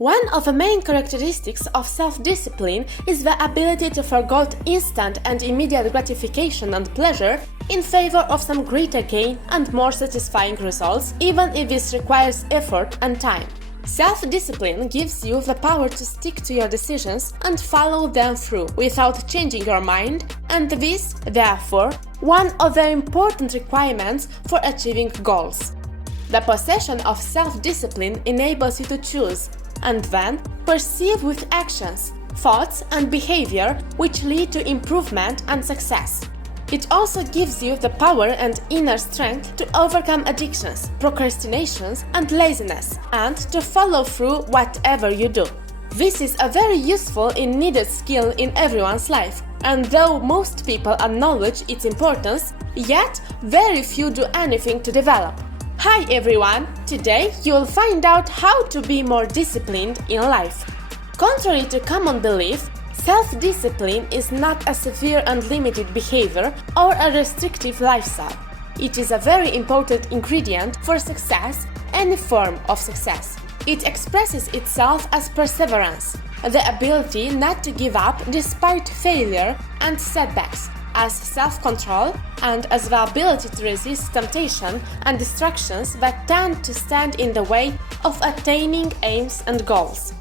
One of the main characteristics of self-discipline is the ability to forgo instant and immediate gratification and pleasure in favor of some greater gain and more satisfying results, even if this requires effort and time. Self-discipline gives you the power to stick to your decisions and follow them through without changing your mind, and this, therefore, one of the important requirements for achieving goals. The possession of self-discipline enables you to choose and then perceive with actions, thoughts and behavior which lead to improvement and success. It also gives you the power and inner strength to overcome addictions, procrastinations and laziness, and to follow through whatever you do. This is a very useful and needed skill in everyone's life, and though most people acknowledge its importance, yet very few do anything to develop. Hi everyone! Today you'll find out how to be more disciplined in life. Contrary to common belief, self-discipline is not a severe and limited behavior or a restrictive lifestyle. It is a very important ingredient for success, any form of success. It expresses itself as perseverance, the ability not to give up despite failure and setbacks, as self-control, and as the ability to resist temptation and distractions that tend to stand in the way of attaining aims and goals.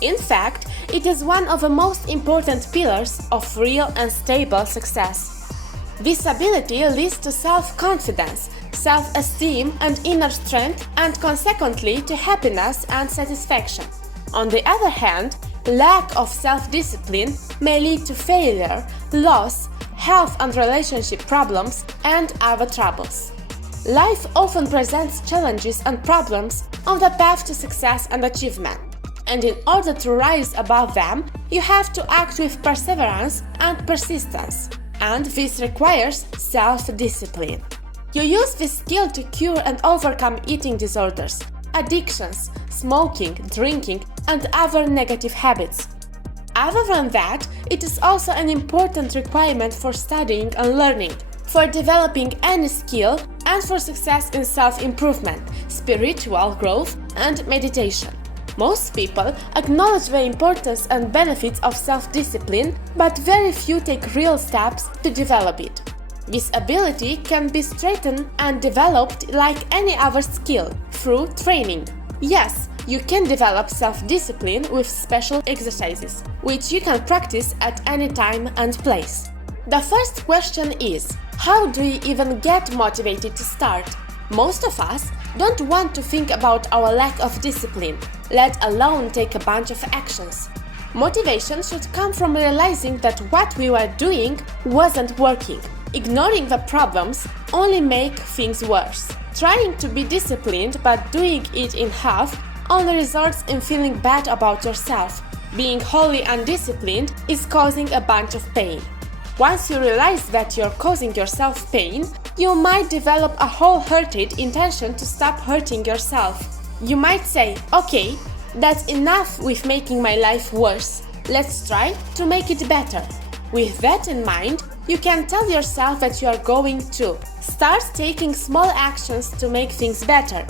In fact, it is one of the most important pillars of real and stable success. This ability leads to self-confidence, self-esteem and inner strength, and consequently to happiness and satisfaction. On the other hand, lack of self-discipline may lead to failure, loss, health and relationship problems, and other troubles. Life often presents challenges and problems on the path to success and achievement, and in order to rise above them, you have to act with perseverance and persistence, and this requires self-discipline. You use this skill to cure and overcome eating disorders, addictions, smoking, drinking, and other negative habits. Other than that, it is also an important requirement for studying and learning, for developing any skill, and for success in self-improvement, spiritual growth, and meditation. Most people acknowledge the importance and benefits of self-discipline, but very few take real steps to develop it. This ability can be strengthened and developed like any other skill, through training. Yes, you can develop self-discipline with special exercises, which you can practice at any time and place. The first question is, how do we even get motivated to start? Most of us don't want to think about our lack of discipline, let alone take a bunch of actions. Motivation should come from realizing that what we were doing wasn't working. Ignoring the problems only makes things worse. Trying to be disciplined but doing it in half only results in feeling bad about yourself. Being wholly undisciplined is causing a bunch of pain. Once you realize that you're causing yourself pain, you might develop a wholehearted intention to stop hurting yourself. You might say, okay, that's enough with making my life worse. Let's try to make it better. With that in mind, you can tell yourself that you are going to start taking small actions to make things better.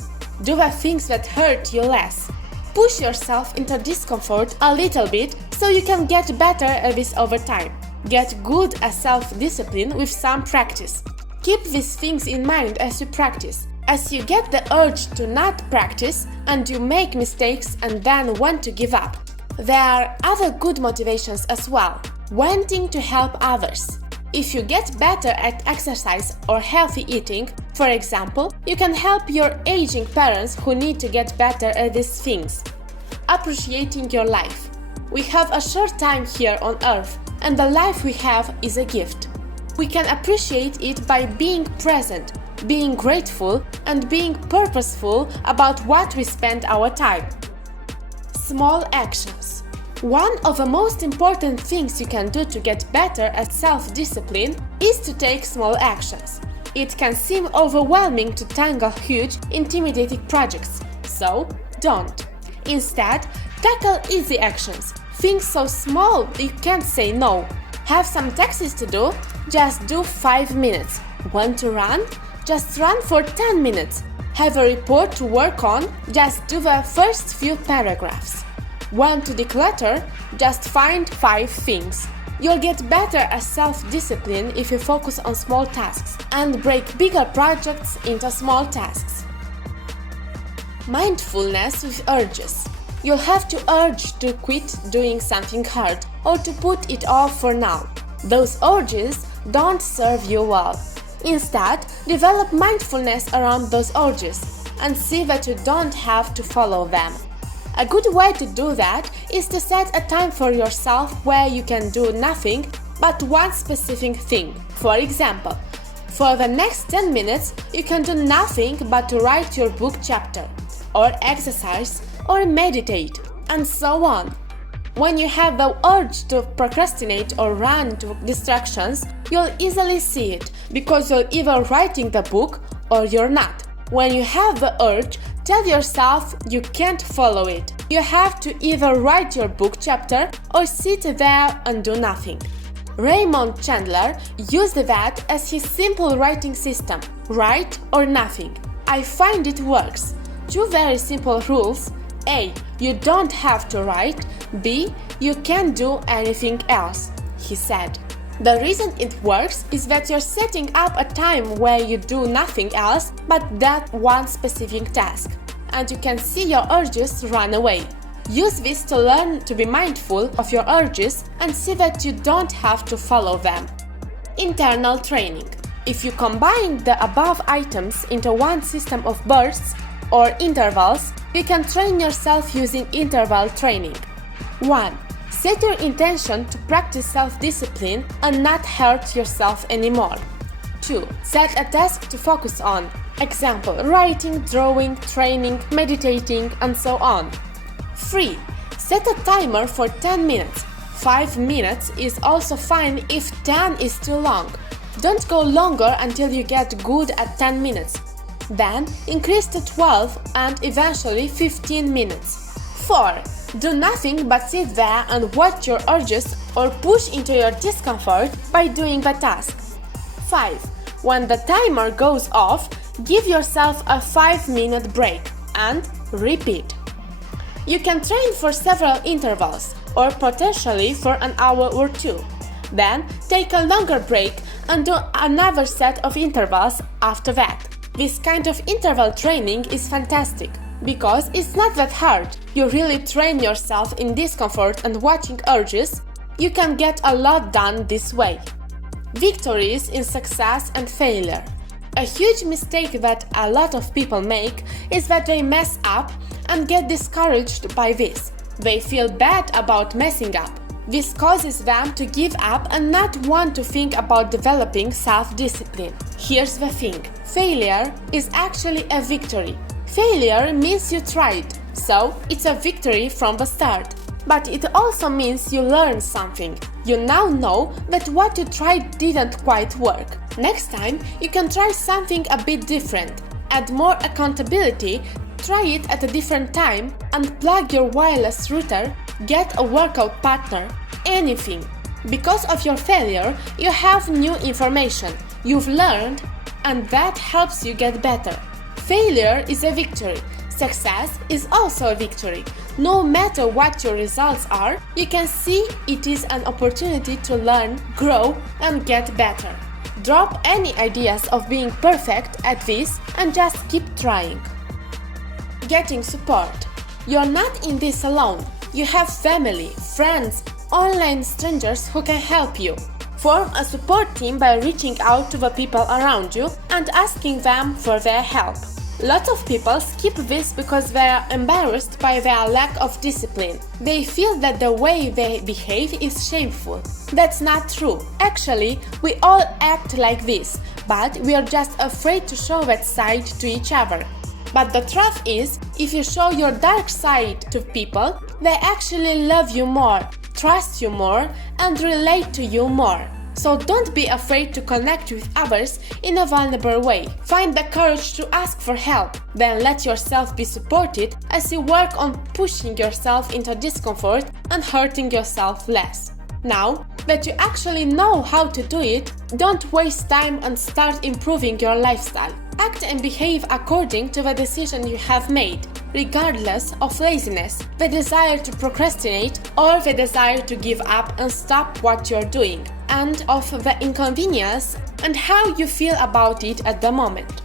Do the things that hurt you less. Push yourself into discomfort a little bit so you can get better at this over time. Get good at self-discipline with some practice. Keep these things in mind as you practice. As you get the urge to not practice and you make mistakes and then want to give up. There are other good motivations as well. Wanting to help others. If you get better at exercise or healthy eating, for example, you can help your aging parents who need to get better at these things. Appreciating your life. We have a short time here on earth, and the life we have is a gift. We can appreciate it by being present, being grateful, and being purposeful about what we spend our time. Small actions. One of the most important things you can do to get better at self-discipline is to take small actions. It can seem overwhelming to tackle huge, intimidating projects, so don't. Instead, tackle easy actions. Things so small you can't say no. Have some taxes to do? Just do 5 minutes. Want to run? Just run for 10 minutes. Have a report to work on? Just do the first few paragraphs. When to declutter, just find 5 things. You'll get better at self-discipline if you focus on small tasks and break bigger projects into small tasks. Mindfulness with urges. You'll have to urge to quit doing something hard or to put it off for now. Those urges don't serve you well. Instead, develop mindfulness around those urges and see that you don't have to follow them. A good way to do that is to set a time for yourself where you can do nothing but one specific thing. For example, for the next 10 minutes, you can do nothing but to write your book chapter, or exercise, or meditate, and so on. When you have the urge to procrastinate or run to distractions, you'll easily see it because you're either writing the book or you're not. When you have the urge, tell yourself you can't follow it. You have to either write your book chapter or sit there and do nothing. Raymond Chandler used that as his simple writing system: write or nothing. I find it works. 2 very simple rules: A. You don't have to write. B. You can't do anything else, he said. The reason it works is that you're setting up a time where you do nothing else but that one specific task, and you can see your urges run away. Use this to learn to be mindful of your urges and see that you don't have to follow them. Internal training. If you combine the above items into one system of bursts or intervals, you can train yourself using interval training. 1. Set your intention to practice self-discipline and not hurt yourself anymore. 2. Set a task to focus on. Example: writing, drawing, training, meditating, and so on. 3. Set a timer for 10 minutes. 5 minutes is also fine if 10 is too long. Don't go longer until you get good at 10 minutes. Then increase to 12 and eventually 15 minutes. 4. Do nothing but sit there and watch your urges or push into your discomfort by doing the task. 5. When the timer goes off, give yourself a 5-minute break and repeat. You can train for several intervals or potentially for an hour or 2. Then take a longer break and do another set of intervals after that. This kind of interval training is fantastic because it's not that hard. You really train yourself in discomfort and watching urges. You can get a lot done this way. Victories in success and failure. A huge mistake that a lot of people make is that they mess up and get discouraged by this. They feel bad about messing up. This causes them to give up and not want to think about developing self-discipline. Here's the thing: failure is actually a victory. Failure means you tried, so it's a victory from the start. But it also means you learned something. You now know that what you tried didn't quite work. Next time, you can try something a bit different. Add more accountability, try it at a different time, unplug your wireless router, get a workout partner, anything. Because of your failure, you have new information. You've learned, and that helps you get better. Failure is a victory. Success is also a victory. No matter what your results are, you can see it is an opportunity to learn, grow, and get better. Drop any ideas of being perfect at this and just keep trying. Getting support. You're not in this alone. You have family, friends, online strangers who can help you. Form a support team by reaching out to the people around you and asking them for their help. Lots of people skip this because they are embarrassed by their lack of discipline. They feel that the way they behave is shameful. That's not true. Actually, we all act like this, but we are just afraid to show that side to each other. But the truth is, if you show your dark side to people, they actually love you more, trust you more, and relate to you more. So don't be afraid to connect with others in a vulnerable way. Find the courage to ask for help. Then let yourself be supported as you work on pushing yourself into discomfort and hurting yourself less. Now that you actually know how to do it, don't waste time and start improving your lifestyle. Act and behave according to the decision you have made. regardless of laziness, the desire to procrastinate, or the desire to give up and stop what you're doing, and of the inconvenience and how you feel about it at the moment.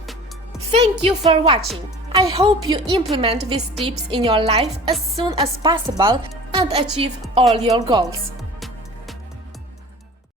Thank you for watching. I hope you implement these tips in your life as soon as possible and achieve all your goals.